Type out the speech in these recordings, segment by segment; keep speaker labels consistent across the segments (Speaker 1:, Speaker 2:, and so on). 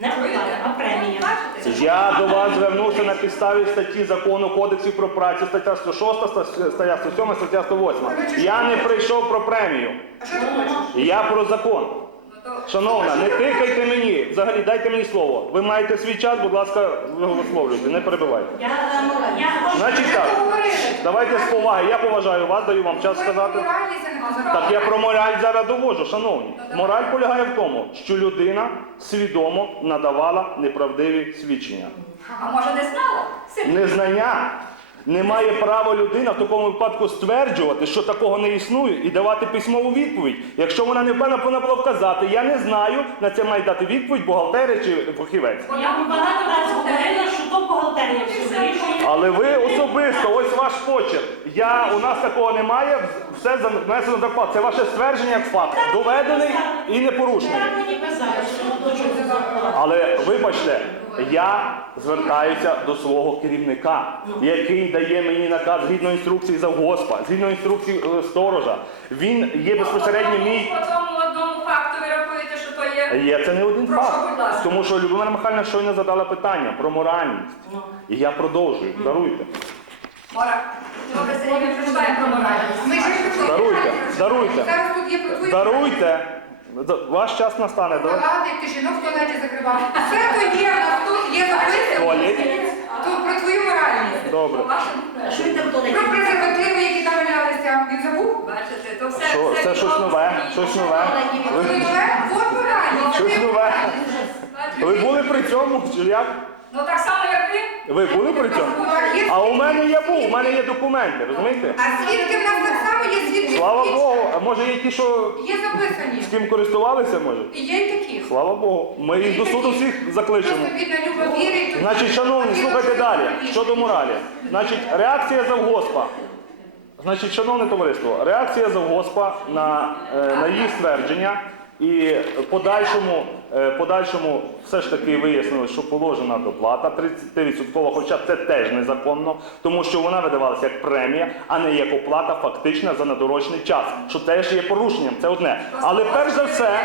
Speaker 1: Не оплата, а премія.
Speaker 2: Я до вас звернувся на підставі статті закону Кодексів про працю, стаття 106, стаття 107, стаття 108. Я не прийшов про премію. Я про закон.
Speaker 3: Ну,
Speaker 2: Шановна, не тикайте мені. Взагалі, дайте мені слово. Ви маєте свій час, будь ласка, висловлюйте, не перебивайте.
Speaker 1: Я, я.
Speaker 2: Значить так, давайте з поваги. Я поважаю вас, даю вам час сказати. Так я про мораль зараз довожу, шановні. Мораль полягає в тому, що людина свідомо надавала неправдиві свідчення.
Speaker 3: А може не знала?
Speaker 2: Незнання не має права людина в такому випадку стверджувати, що такого не існує, і давати письмову відповідь. Якщо вона не впевнена, повинна була вказати, я не знаю, на це має дати відповідь бухгалтерія чи фахівець.
Speaker 1: Я багато разів говорила, що то бухгалтерія все вирішує.
Speaker 2: Але ви особисто, ось ваш почерк. Я, у нас такого немає, все занесено за факт. Це ваше ствердження як факт. Доведений і непорушений. Але вибачте, я звертаюся до свого керівника, який дає мені наказ згідно інструкції завгоспа, згідно інструкції е, сторожа. Він є безпосередньо мій.
Speaker 3: По тому одному факту ви рахуєте, що то є.
Speaker 2: Є це не один
Speaker 3: Прошу,
Speaker 2: факт.
Speaker 3: ласка.
Speaker 2: Тому що Любомира Михайлівна щойно задала питання про моральність.
Speaker 1: Ну.
Speaker 2: І я продовжую. Даруйте.
Speaker 3: Мора. Добре, Сергій, ми прочитаємо про моральність. Ми ж
Speaker 2: Даруйте, даруйте.
Speaker 3: Зараз тут є про
Speaker 2: Даруйте. Д- Ваш час настане. да?
Speaker 3: Палати, ти жінок в туалеті закривав. Все то є, в нас тут є
Speaker 2: В
Speaker 3: записано. То про твою моральність.
Speaker 2: Добре.
Speaker 1: Що ви там в туалеті?
Speaker 3: Про презервативи, які там валялися. Він забув? Бачите, то все.
Speaker 2: Що, це щось нове, щось нове.
Speaker 3: Ви нове? Вот моральність.
Speaker 2: щось нове. Ви були при цьому? Чи як?
Speaker 3: Ну так само, як ви.
Speaker 2: Ви були при цьому? А у мене є був, у мене є документи, розумієте?
Speaker 3: А свідки в нас так само є свідки.
Speaker 2: Слава Богу, а може є ті, що
Speaker 3: Є записані.
Speaker 2: з ким користувалися, може?
Speaker 3: І є й такі.
Speaker 2: Слава Богу. Ми їх до суду всіх закличемо.
Speaker 3: Просто бідна Люба вірить. то-
Speaker 2: Значить, шановні, слухайте далі. Щодо моралі. Значить, реакція завгоспа. Значить, шановне товариство, реакція завгоспа на, е, на її ствердження і подальшому, подальшому все ж таки вияснили, що положена доплата 30%, хоча це теж незаконно, тому що вона видавалася як премія, а не як оплата фактична за надорочний час, що теж є порушенням, це одне. Але перш за все.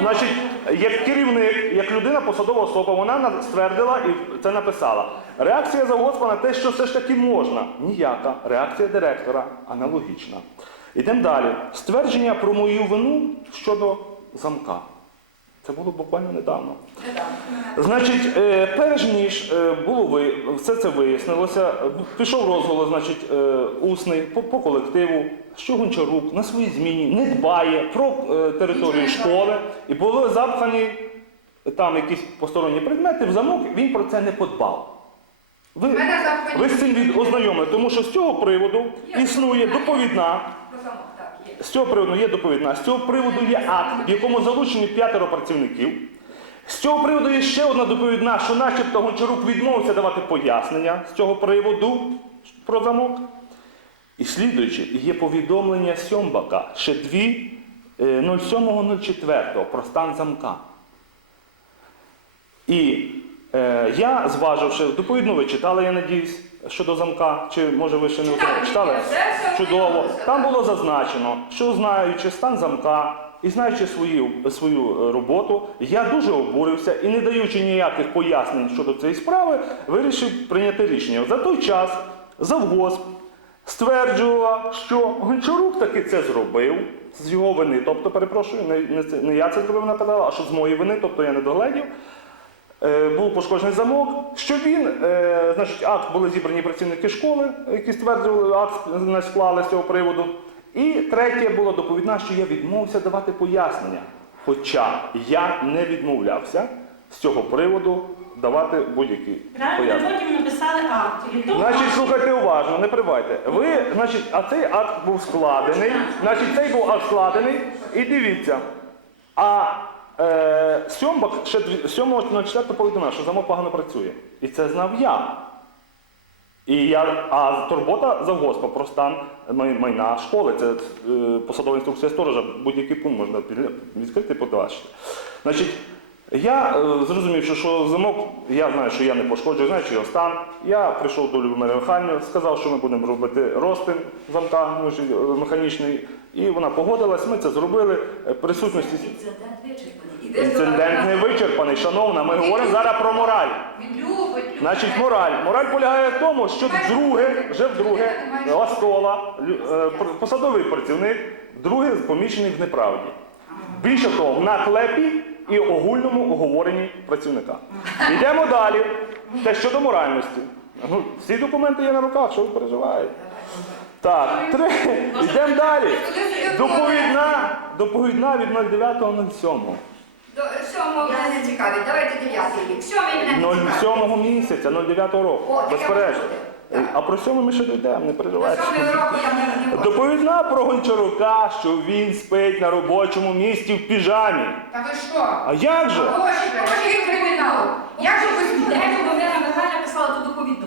Speaker 2: Значить, як керівник, як людина, посадова особа, вона ствердила і це написала. Реакція завгоспа на те, що все ж таки можна. Ніяка. Реакція директора аналогічна. Ідемо далі. Ствердження про мою вину щодо замка. Це було буквально недавно. Значить, е, перш ніж е, було ви, все це вияснилося, пішов розголос, значить, е, усний по, по колективу, що Гончарук на своїй зміні не дбає про територію школи і були запхані там якісь посторонні предмети в замок, він про це не подбав. Ви, ви з цим ознайомлені, тому що з цього приводу існує доповідна.
Speaker 3: Про замок, так, є.
Speaker 2: З цього приводу є доповідна. З цього приводу є акт, в якому залучені п'ятеро працівників. З цього приводу є ще одна доповідна, що начебто Гончарук відмовився давати пояснення з цього приводу про замок. І слідуючи, є повідомлення Сьомбака ще дві е, 07.04 про стан замка. І е, я, зваживши, доповідну ви читали, я надіюсь, щодо замка, чи може ви ще не отримали? Читали? Чудово. Там було зазначено, що знаючи стан замка і знаючи свою, свою е, роботу, я дуже обурився і, не даючи ніяких пояснень щодо цієї справи, вирішив прийняти рішення. За той час завгосп стверджувала, що Гончарук таки це зробив з його вини. Тобто, перепрошую, не, не, я це зробив, вона казала, а що з моєї вини, тобто я не догледів. Е, був пошкоджений замок, що він, е, значить, акт були зібрані працівники школи, які стверджували, акт склали з цього приводу. І третє було доповідна, що я відмовився давати пояснення. Хоча я не відмовлявся з цього приводу давати будь-які
Speaker 1: Правильно,
Speaker 2: пояснення.
Speaker 1: потім написали акт.
Speaker 2: Значить, слухайте уважно, не прибайте. Ви, значить, а цей акт був складений. Значить, цей був акт складений. І дивіться. А е, Сьомбак ще 7.04 повідомляв, що замок погано працює. І це знав я. І я, а турбота завгоспа про стан майна школи. Це е, посадова інструкція сторожа, будь-який пункт можна відкрити і побачити. Значить, я е, зрозумів, що, замок, я знаю, що я не пошкоджую, знаю, що його стан. Я прийшов до Любомира Михайлівни, сказав, що ми будемо робити розпин замка ну, е, механічний. І вона погодилась, ми це зробили. Е, Присутності
Speaker 3: Інцидент вичерпаний.
Speaker 2: Інцидент не вичерпаний. Шановна, ми говоримо зараз про мораль.
Speaker 3: Він любить, любить.
Speaker 2: Значить, мораль. Мораль полягає в тому, що вдруге, вже вдруге, Ластола, е, посадовий працівник, друге помічений в неправді. Більше того, в наклепі і огульному оговоренні працівника. Йдемо далі. Те щодо моральності. Ну, всі документи є на руках, що ви переживаєте? Так, три. Йдемо далі. Доповідна, доповідна від 09.07.
Speaker 3: До сьомого мене не цікавить. Давайте дев'ятий рік. Сьомий мене не цікавить.
Speaker 2: 07 місяця, 09
Speaker 3: О,
Speaker 2: року.
Speaker 3: таке
Speaker 2: Безперечно.
Speaker 3: бути.
Speaker 2: А про сьомий ми ще дійдемо, не
Speaker 3: До
Speaker 2: переживайте.
Speaker 3: сьомого року я не, не можу.
Speaker 2: Доповідна про Гончарука, що він спить на робочому місці в піжамі.
Speaker 3: Та ви що?
Speaker 2: А як же?
Speaker 3: Боже, покажи кримінал. Як же ви
Speaker 4: Де
Speaker 3: смієте?
Speaker 4: Любомира Михайля писала ту доповідну?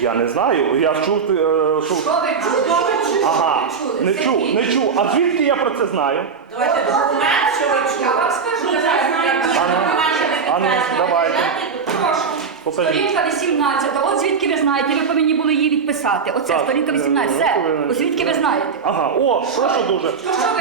Speaker 2: Я не знаю. Я чув, е, що.
Speaker 3: Що ви чули?
Speaker 4: Що ви чули?
Speaker 2: Ага,
Speaker 4: Що ви
Speaker 2: не чув, не чув. А звідки я про це знаю?
Speaker 1: Давайте документ, що ви чули.
Speaker 4: Я вам скажу,
Speaker 1: Ну,
Speaker 4: зараз я
Speaker 1: знаєте,
Speaker 2: Ану, давайте.
Speaker 4: Прошу.
Speaker 2: Покажіть.
Speaker 4: Сторінка 18. От звідки ви знаєте, ви повинні були її відписати. Оце
Speaker 2: Так,
Speaker 4: сторінка
Speaker 2: е,
Speaker 4: 18.
Speaker 2: ви
Speaker 4: Все.
Speaker 2: повинні.
Speaker 4: Ось звідки ви знаєте.
Speaker 2: Ага, о, прошу дуже.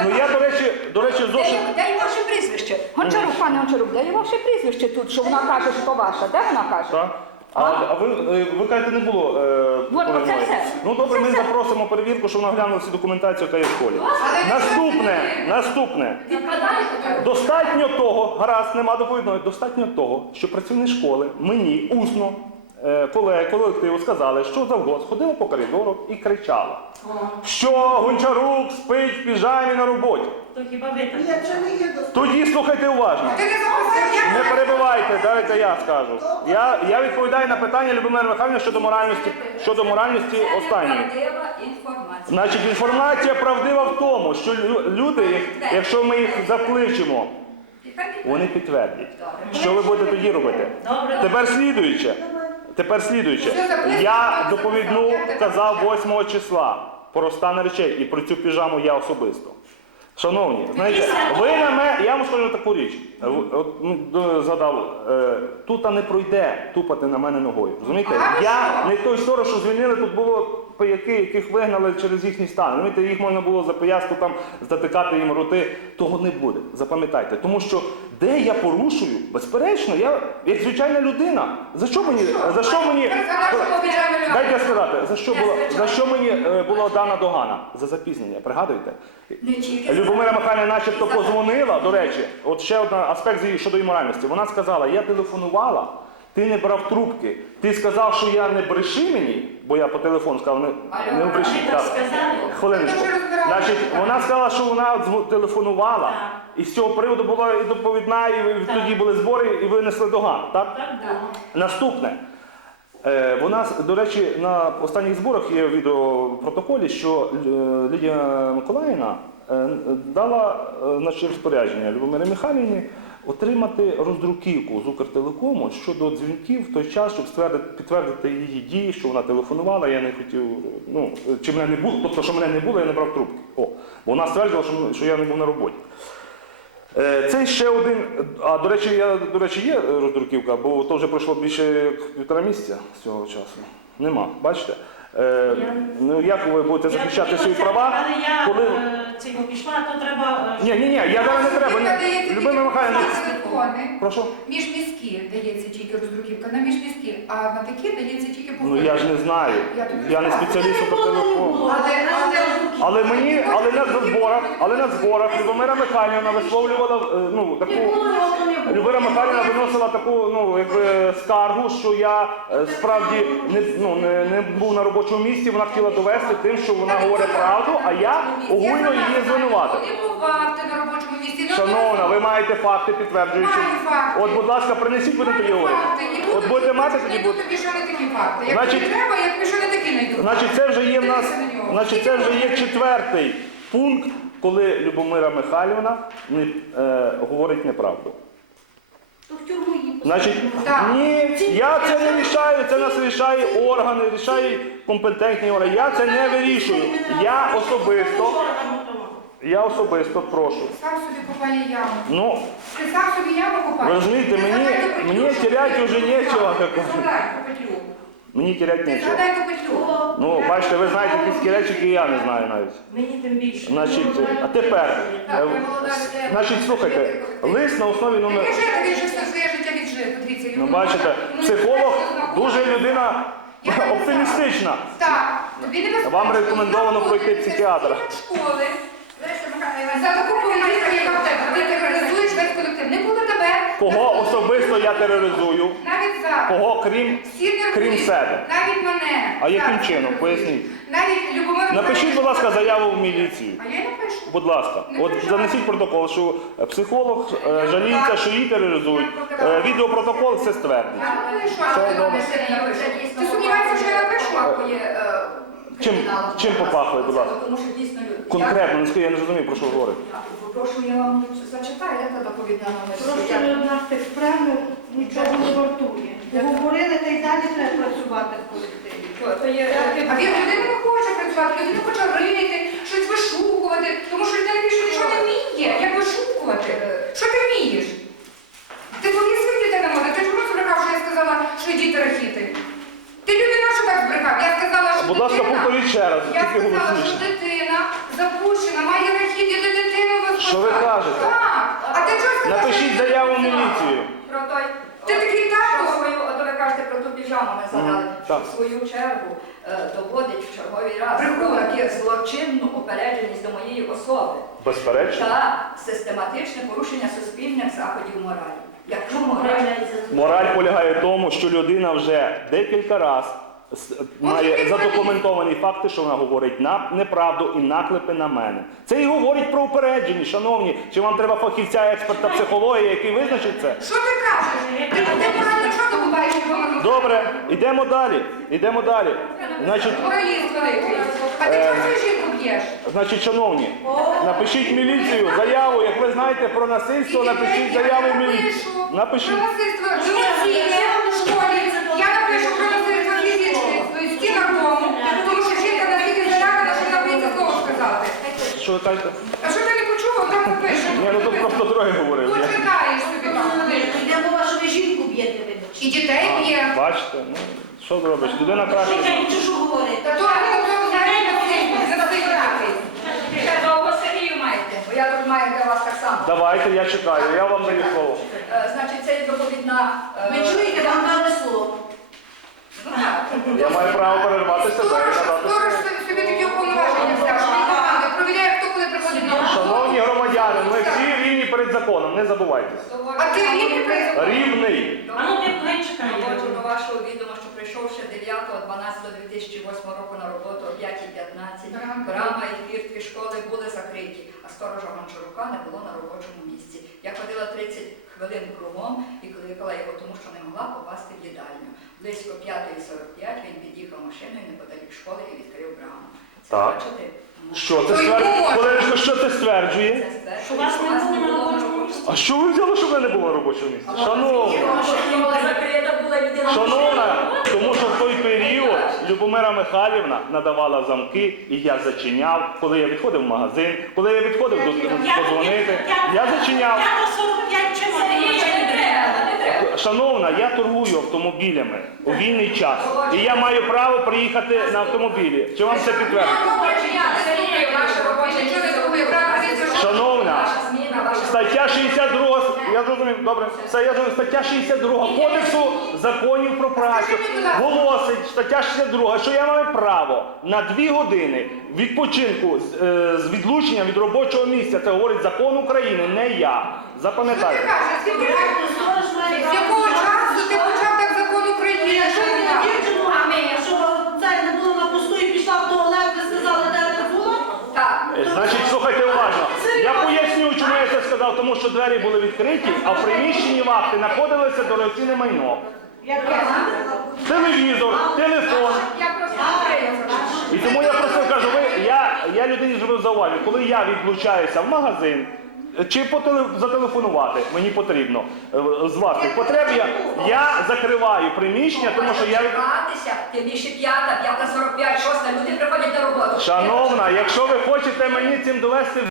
Speaker 2: Ну я, до речі, до речі,
Speaker 4: Де
Speaker 2: зовсім.
Speaker 4: є, де є ваше прізвище? Гончарук, пане Гончарук, де є ваше прізвище тут, що вона каже, що то ваше? Де вона каже?
Speaker 2: Так? А, а ви, е, ви кажете, не було е,
Speaker 4: Вот,
Speaker 2: такої
Speaker 4: оце
Speaker 2: мови?
Speaker 4: все.
Speaker 2: Ну добре, ми запросимо перевірку, щоб вона глянула всю документацію, яка є в школі. Наступне, наступне. Достатньо того, гаразд, нема доповідної, достатньо того, що працівник школи мені усно колеги колективу сказали, що завгоз ходила по коридору і кричала, що Гончарук спить в піжамі на роботі.
Speaker 1: То хіба ви так?
Speaker 2: Тоді слухайте уважно.
Speaker 3: Ти не
Speaker 2: перебивайте, дайте я скажу. Я, я відповідаю на питання Любомира Михайлівна щодо моральності, щодо моральності останньої.
Speaker 4: Інформація.
Speaker 2: Значить, інформація правдива в тому, що лю- люди, якщо ми їх закличемо, вони підтвердять. Що ви будете тоді робити?
Speaker 1: Добре.
Speaker 2: Тепер слідуюче. Тепер слідуюче. Я доповідну казав 8 числа про стан речей і про цю піжаму я особисто. Шановні, знаєте, ви на мене, я вам скажу таку річ. Е, От, ну, згадав, е, тут не пройде тупати на мене ногою. Розумієте? Я не той сторож, що звільнили, тут було пияки, яких вигнали через їхній стан. Розумієте, їх можна було за пояску там затикати їм роти. Того не буде. Запам'ятайте. Тому що де я порушую, безперечно, я як звичайна людина. За що мені? За що мені? Дайте сказати, за що було за що мені е, була дана догана? За запізнення. Пригадуєте? Любомира Михайлівна начебто позвонила, до речі, от ще один аспект щодо її моральності. Вона сказала, я телефонувала, ти не брав трубки. Ти сказав, що я не бреши мені, бо я по телефону сказав, не, не бреши.
Speaker 1: Так?
Speaker 2: Хвилиночку. Значить, вона сказала, що вона дзву- телефонувала, і з цього приводу була і доповідна, і ви- тоді були збори, і винесли догану, так? Наступне. Е, Вона, до речі, на останніх зборах є відео в протоколі, що е, Лідія Миколаївна е, дала е, значить, розпорядження Любомирі Михайлівні отримати роздруківку з Укртелекому щодо дзвінків в той час, щоб ствердити, підтвердити її дії, що вона телефонувала, я не хотів, ну, чи мене не було, тобто, що мене не було, я не брав трубки. О, бо вона стверджувала, що, що я не був на роботі. Е, Це ще один. А до речі, я до речі, є роздруківка, бо то вже пройшло більше як півтора місяця з цього часу. Нема, бачите? Е,
Speaker 1: Я-
Speaker 2: ну як ви будете захищати свої права?
Speaker 1: Але я
Speaker 2: коли-
Speaker 1: е, цього пішла, то треба... е,
Speaker 2: Ні, ні, ні, я зараз не треба. のまま帰る
Speaker 3: телефони.
Speaker 2: прошу.
Speaker 3: Міжміські дається тільки роздруківка на міжміські, а на такі дається тільки по
Speaker 2: Ну я ж не знаю.
Speaker 3: Я
Speaker 2: Я не спеціаліст по телефону.
Speaker 3: Але, але,
Speaker 2: Але мені, але на зборах, але на зборах Любомира Михайлівна висловлювала е, ну таку. Любира Михайлівна виносила таку ну, якби, скаргу, що я е, справді не, ну, не, не був на робочому місці, вона хотіла довести тим, що вона говорить правду, а я огульно її звинуватив.
Speaker 3: Ну,
Speaker 2: Шановна, ви маєте факти підтверджуючи.
Speaker 3: Маю факти.
Speaker 2: От, будь ласка, принесіть, будете тоді говорити. От будете мати, тоді будете.
Speaker 3: тобі, що не такі факти. Як
Speaker 2: Значить-
Speaker 3: тобі треба, я тобі що не такі знайду.
Speaker 2: Значить, це вже є в нас,
Speaker 3: Дивися на нього.
Speaker 2: значить, це вже є четвертий пункт, коли Любомира Михайлівна не, е, говорить неправду.
Speaker 1: То в тюрму її
Speaker 2: Значить,
Speaker 3: Так.
Speaker 2: ні, я це не рішаю, це нас рішає органи, рішають компетентні органи. Я це не вирішую. Я особисто, я особисто прошу.
Speaker 3: Сам собі копає яму.
Speaker 2: Ну,
Speaker 3: Ти сам собі яму
Speaker 2: ви
Speaker 3: копаєш.
Speaker 2: розумієте,
Speaker 3: Ти
Speaker 2: мені,
Speaker 3: згадай ту петлю,
Speaker 2: мені
Speaker 3: що
Speaker 2: терять
Speaker 3: ти
Speaker 2: вже нічого.
Speaker 3: Згадай ту петлю.
Speaker 2: Мені терять
Speaker 3: Ти
Speaker 2: нічого.
Speaker 3: згадай ту петлю.
Speaker 2: Ну, бачите, ви знаєте якісь речі, які я не знаю навіть.
Speaker 1: Мені тим більше.
Speaker 2: Значить, а тепер, е,
Speaker 3: ви
Speaker 2: значить, слухайте, лист на основі номер.
Speaker 3: Який жити, він же все своє життя
Speaker 2: бачите, психолог дуже людина оптимістична.
Speaker 3: Так, тобі.
Speaker 2: Вам рекомендовано пройти
Speaker 3: в
Speaker 2: психіатра.
Speaker 3: Школи. За таку поведінку, яка в тебе, ти тероризуєш весь колектив. Не було тебе.
Speaker 2: Кого особисто я тероризую?
Speaker 3: Навіть зараз.
Speaker 2: Кого крім
Speaker 3: Всі нервують.
Speaker 2: крім себе?
Speaker 3: Навіть мене.
Speaker 2: А яким
Speaker 3: Так.
Speaker 2: чином? Поясніть.
Speaker 3: Навіть Любомир.
Speaker 2: Напишіть, будь ласка, заяву в міліцію.
Speaker 3: А я напишу.
Speaker 2: Будь ласка,
Speaker 3: Не
Speaker 2: от
Speaker 3: переживай.
Speaker 2: занесіть протокол, що е, психолог е, жаліється, що її тероризують. Е, Відеопротокол все ствердить.
Speaker 3: Я напишу, а
Speaker 2: Все
Speaker 3: ти
Speaker 2: добре.
Speaker 3: напиши, не напиши. Ти сумніваєшся, що я напишу?
Speaker 2: Чим, чим попахує, будь ласка?
Speaker 5: Тому що дійсно люди.
Speaker 2: Конкретно, не я не розумію, про що ви говорите.
Speaker 5: Прошу, я вам зачитаю, я тоді доповідаю.
Speaker 1: Просто не одна з тих справи нічого не вартує. Говорили, та й далі треба працювати в колективі.
Speaker 5: То є
Speaker 3: А він людина не хоче працювати, людина хоче рити, щось вишукувати, тому що людина більше нічого не вміє. Як вишукувати? Що ти вмієш? Ти твої свої дітей не може. Ти чому збрехав, що я сказала, що діти рахіти? Ти людина, що так збрехав? Я сказала, що
Speaker 2: Будь ласка, повторіть ще раз,
Speaker 3: Я
Speaker 2: тільки
Speaker 3: сказала, що
Speaker 2: голосніше.
Speaker 3: дитина запущена, має рахіт, і ти дитину виспасати.
Speaker 2: Що ви кажете?
Speaker 3: Так. А ти чого сказав?
Speaker 2: Напишіть заяву в міліцію.
Speaker 5: про той.
Speaker 3: Ти такий тато?
Speaker 5: Що свою, от ви кажете про ту піжаму ми згадали,
Speaker 2: Мгм,
Speaker 5: що
Speaker 2: так.
Speaker 5: в свою чергу е, доводить в черговий раз про таку злочинну упередженість до моєї особи
Speaker 2: Безперечно.
Speaker 5: та систематичне порушення суспільних заходів моралі. Яку мораль?
Speaker 2: Мораль полягає в тому, що людина вже декілька разів має задокументовані факти, що вона говорить на неправду і наклепи на мене. Це і говорить про упереджені, шановні. Чи вам треба фахівця, експерта психології, який визначить це?
Speaker 3: Що ти кажеш? Ти?
Speaker 2: Добре, йдемо далі. Йдемо далі. Значить.
Speaker 3: А ти чого свою жінку б'єш?
Speaker 2: значить, шановні, напишіть міліцію заяву, як ви знаєте про насильство, напишіть заяву в міліцію.
Speaker 3: Про
Speaker 2: Напишіть.
Speaker 3: насильство в школі. Я напишу про насильство фізичне в стінах дому, тому що жінка настільки залякана, що вона боїться слово сказати. А що ти не почув? Так напишу.
Speaker 2: Ні, ну тут просто троє говорив.
Speaker 3: Тут читаєш собі там.
Speaker 1: Йде мова, що ви жінку б'єте, вибачте.
Speaker 3: І дітей б'є.
Speaker 2: Бачите, ну що зробиш? Людина краще.
Speaker 1: Що що говорите?
Speaker 3: Та то а то насильство, насильство такий.
Speaker 5: Ще довго Сергію маєте, бо я тут маю для вас так само.
Speaker 2: Давайте, я чекаю, я вам даю слово.
Speaker 5: Е, Значить, це є доповідна... е,
Speaker 1: Ви чуєте, вам дали слово.
Speaker 5: ну.
Speaker 2: Я маю право перерватися далі надати.
Speaker 3: сторож собі такі уповноваження взяв, що він команди провіряє, хто коли приходить на роботу.
Speaker 2: Шановні громадяни, ми всі рівні перед законом, не забувайте.
Speaker 3: А ти вільний призвав?
Speaker 2: Рівний.
Speaker 1: А ну ти не чекай.
Speaker 5: Доводжу до вашого відома, що прийшовши 9.12.2008 року на роботу о 5.15, брама і фіртки школи були закриті, а сторожа Гончарука не було на робочому місці. Я ходила 30 хвилин кругом і кликала його, тому що не могла попасти в їдальню. Близько 5.45 він під'їхав машиною неподалік школи і відкрив браму. Це бачите?
Speaker 2: Що це стверджує? Що це стверджує?
Speaker 1: Що вас не було на робочому місці?
Speaker 2: А що ви взяли, щоб мене не було на робочому місці? Шановна,
Speaker 5: що
Speaker 2: шановна, тому що в той період Любомира Михайлівна надавала замки, і я зачиняв, коли я відходив в магазин, коли я відходив до позвонити, я зачиняв.
Speaker 1: Я до 45 чи
Speaker 5: Не треба, не треба.
Speaker 2: Шановна, я торгую автомобілями у вільний час, і я маю право приїхати на автомобілі. Чи вам це підтвердить?
Speaker 3: Наша робоча, нічого не зробив, брат, дивіться, що...
Speaker 2: Шановна, Стаття 62, я зрозумів, добре, все, я зрозумів, стаття 62 Кодексу законів про працю голосить, стаття 62, що я маю право на дві години відпочинку з, е, з відлучення від робочого місця. Це говорить закон України, не я. Запам'ятайте.
Speaker 3: З якого часу ти почав так закон України?
Speaker 1: Якщо
Speaker 3: Що
Speaker 1: ви
Speaker 3: ти
Speaker 1: на
Speaker 3: так?
Speaker 1: дівчину, а ми, якщо це не було на посту і пішла в туалет, ви сказали, де ти була?
Speaker 5: Так.
Speaker 2: Е, Значить, слухайте уважно. Я поясню, чому я тому що двері були відкриті, а в приміщенні вахти знаходилося дорогоцінне майно. Телевізор, телефон. І тому я просто кажу, ви, я, я людині зробив зауваження, коли я відлучаюся в магазин, чи по теле- зателефонувати мені потрібно е, з власних потреб, я, я закриваю приміщення, тому що я
Speaker 5: тим більше п'ята, п'ята 45, шоста, люди приходять на роботу.
Speaker 2: Шановна, якщо ви хочете мені цим довести